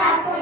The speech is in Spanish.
estar